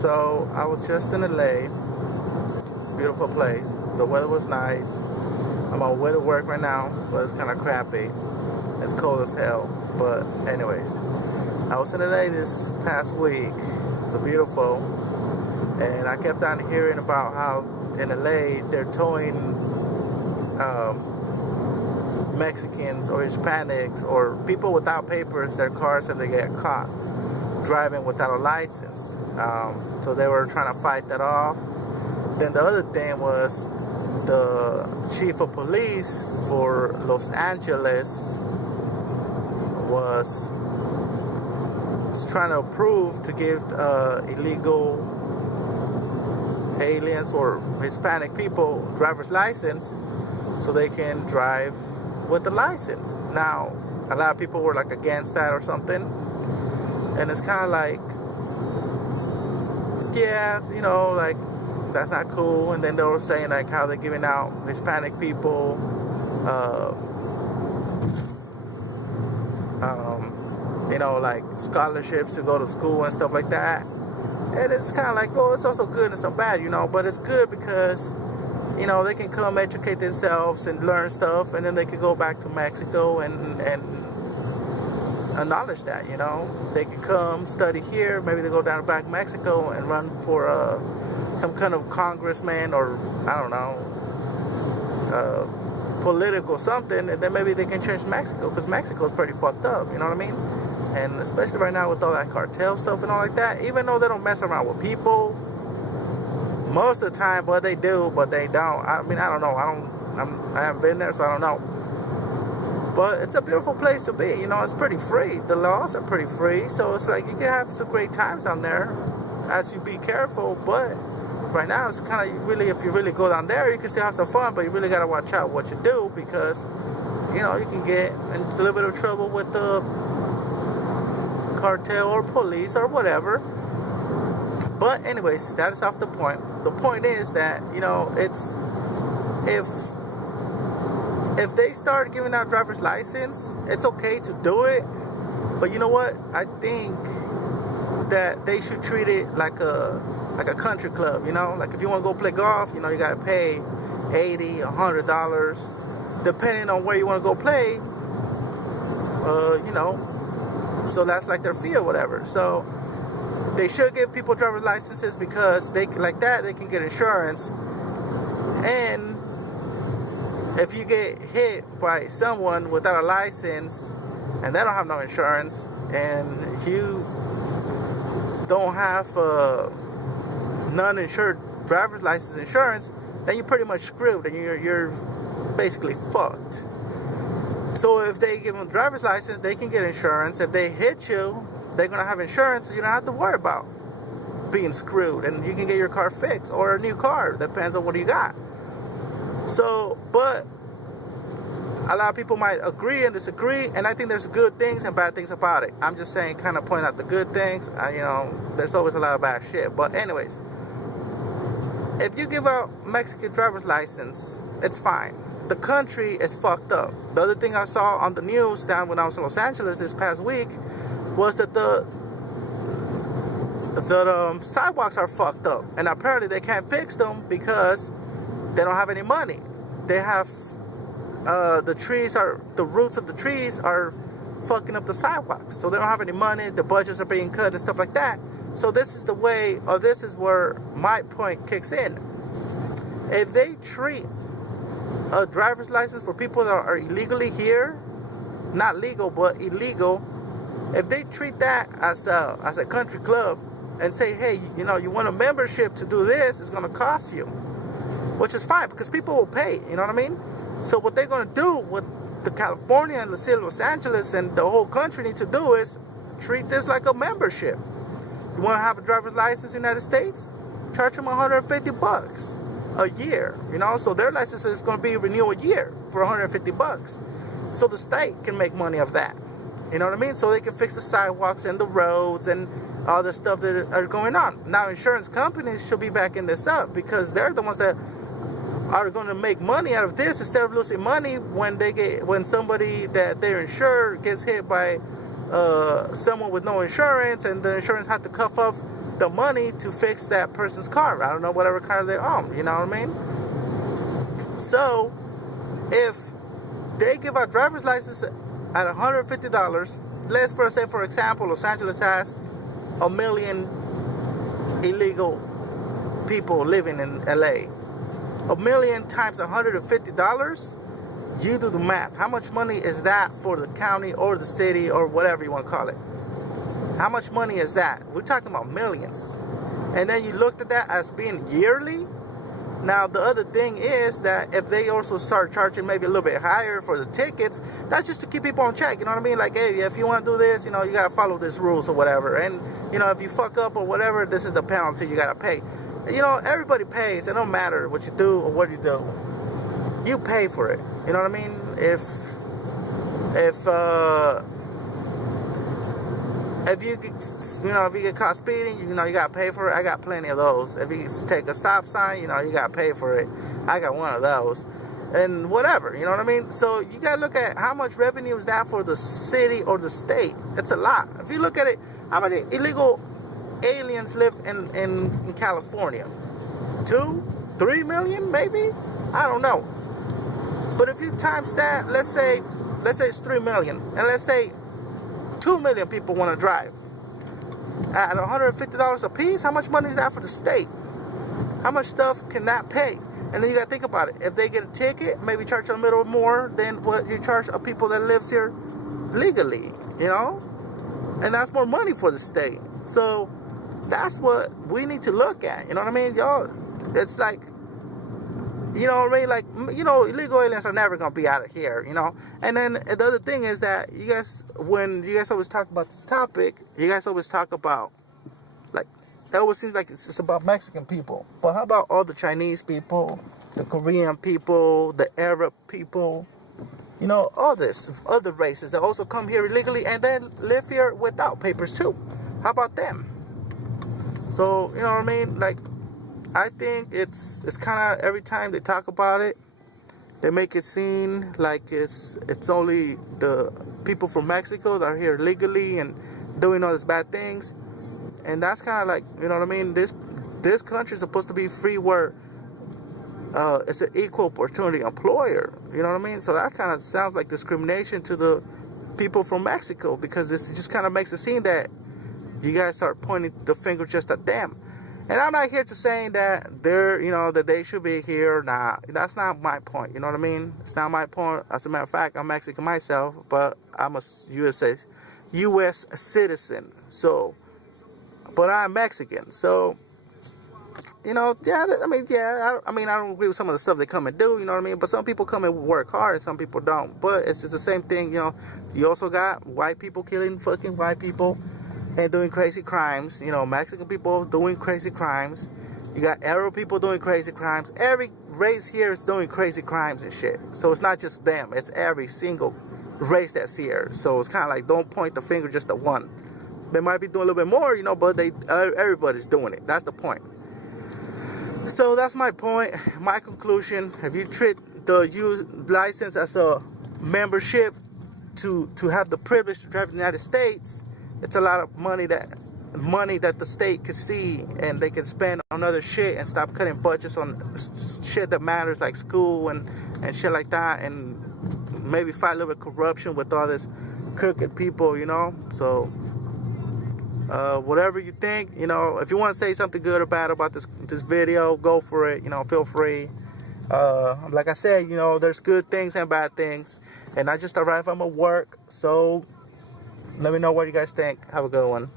So I was just in LA, beautiful place. The weather was nice. I'm on way to work right now, but it's kind of crappy. It's cold as hell. But anyways, I was in LA this past week. It's beautiful, and I kept on hearing about how in LA they're towing Mexicans or Hispanics or people without papers their cars if they get caught driving without a license. So they were trying to fight that off. Then the other thing was the chief of police for Los Angeles was trying to approve to give illegal aliens or Hispanic people driver's license so they can drive with the license. Now, a lot of people were like against that or something, and it's kind of like, yeah, you know, like that's not cool. And then they were saying like how they're giving out Hispanic people you know, like scholarships to go to school and stuff like that. And it's kind of like, oh, it's also good and some bad, you know, but it's good because, you know, they can come educate themselves and learn stuff, and then they can go back to Mexico and acknowledge that, you know. They can come study here, maybe they go down back to Mexico and run for some kind of congressman or, I don't know, political something, and then maybe they can change Mexico, because Mexico's pretty fucked up, you know what I mean? And especially right now with all that cartel stuff and all like that, even though they don't mess around with people most of the time, but they do, but they don't. I mean, I don't know. I haven't been there, so I don't know. But it's a beautiful place to be. You know, it's pretty free. The laws are pretty free, so it's like you can have some great times down there as you be careful. But right now, it's kind of really, if you really go down there, you can still have some fun, but you really got to watch out what you do, because, you know, you can get in a little bit of trouble with the cartel or police or whatever. But anyways, that is off the point. The point is that, you know, it's if they start giving out driver's license, it's okay to do it. But you know what? I think that they should treat it like a country club, you know? Like if you want to go play golf, you know, you got to pay $80, $100, depending on where you want to go play, you know. So that's like their fee or whatever. So they should give people driver's licenses, because they like that they can get insurance. And if you get hit by someone without a license and they don't have no insurance, and you don't have non-insured driver's license insurance, then you're pretty much screwed, and you're basically fucked. So if they give them a driver's license, they can get insurance. If they hit you, they're going to have insurance, so you don't have to worry about being screwed. And you can get your car fixed or a new car. Depends on what you got. So, but a lot of people might agree and disagree, and I think there's good things and bad things about it. I'm just saying, kind of point out the good things. You know, there's always a lot of bad shit. But anyways, if you give out Mexican driver's license, it's fine. The country is fucked up. The other thing I saw on the news down when I was in Los Angeles this past week was that the sidewalks are fucked up, and apparently they can't fix them because they don't have any money. They have the roots of the trees are fucking up the sidewalks, so they don't have any money. The budgets are being cut and stuff like that. So this is the way, or this is where my point kicks in. If they treat a driver's license for people that are illegally here, not legal but illegal, if they treat that as a country club and say, hey, you know, you want a membership to do this, it's going to cost you, which is fine, because people will pay, you know what I mean? So what they're going to do, what the California and the city of Los Angeles and the whole country need to do, is treat this like a membership. You want to have a driver's license in the United States? Charge them $150 a year, you know? So their license is going to be renewed a year for $150. So the state can make money off that. You know what I mean? So they can fix the sidewalks and the roads and all the stuff that are going on. Now, insurance companies should be backing this up, because they're the ones that are going to make money out of this, instead of losing money when somebody that they're insured gets hit by someone with no insurance, and the insurance had to cough up the money to fix that person's car. I don't know, whatever car they own. You know what I mean? So, if they give out driver's license at $150, let's say, for example, Los Angeles has 1 million illegal people living in LA. 1 million times $150, you do the math. How much money is that for the county or the city or whatever you want to call it? How much money is that? We're talking about millions. And then you looked at that as being yearly. Now, the other thing is that if they also start charging maybe a little bit higher for the tickets, that's just to keep people on check. You know what I mean? Like, hey, if you want to do this, you know, you got to follow these rules or whatever. And, you know, if you fuck up or whatever, this is the penalty you got to pay. You know, everybody pays. It don't matter what you do or what you do. You pay for it. You know what I mean? If you get caught speeding, you know, you got to pay for it. I got plenty of those. If you take a stop sign, you know, you got to pay for it. I got one of those. And whatever, you know what I mean? So you got to look at how much revenue is that for the city or the state. It's a lot. If you look at it, how many illegal aliens live in California? 2, 3 million, maybe? I don't know. But if you times that, let's say it's 3 million, and let's say 2 million people want to drive at $150 a piece, how much money is that for the state? How much stuff can that pay? And then you got to think about it. If they get a ticket, maybe charge a little more than what you charge of people that lives here legally, you know? And that's more money for the state. So that's what we need to look at. You know what I mean? Y'all, it's like, you know what I mean? Like, you know, illegal aliens are never going to be out of here, you know? And then the other thing is that you guys, when you guys always talk about this topic, you guys always talk about, like, it always seems like it's just about Mexican people. But how about all the Chinese people, the Korean people, the Arab people, you know, all this, other races that also come here illegally and then live here without papers too. How about them? So, you know what I mean? Like, I think it's kind of, every time they talk about it, they make it seem like it's only the people from Mexico that are here legally and doing all these bad things. And that's kind of like, you know what I mean? This country is supposed to be free, where it's an equal opportunity employer. You know what I mean? So that kind of sounds like discrimination to the people from Mexico, because this just kind of makes it seem that you guys start pointing the finger just at them. And I'm not here to saying that they're, you know, that they should be here. Nah, that's not my point. You know what I mean? It's not my point. As a matter of fact, I'm Mexican myself, but I'm a U.S. citizen. So, but I'm Mexican. So, you know, yeah, I don't agree with some of the stuff they come and do, you know what I mean? But some people come and work hard and some people don't. But it's just the same thing, you know. You also got white people killing fucking white people and doing crazy crimes. You know, Mexican people doing crazy crimes. You got Arab people doing crazy crimes. Every race here is doing crazy crimes and shit. So it's not just them. It's every single race that's here. So it's kind of like, don't point the finger just at one. They might be doing a little bit more, you know, but everybody's doing it. That's the point. So that's my point, my conclusion. If you treat the license as a membership to have the privilege to drive in the United States, it's a lot of money that the state can see and they can spend on other shit and stop cutting budgets on shit that matters, like school and shit like that, and maybe fight a little bit of corruption with all this crooked people, you know. So whatever you think, you know, if you want to say something good or bad about this video, go for it, you know, feel free. Like I said, you know, there's good things and bad things, and I just arrived from work, so let me know what you guys think. Have a good one.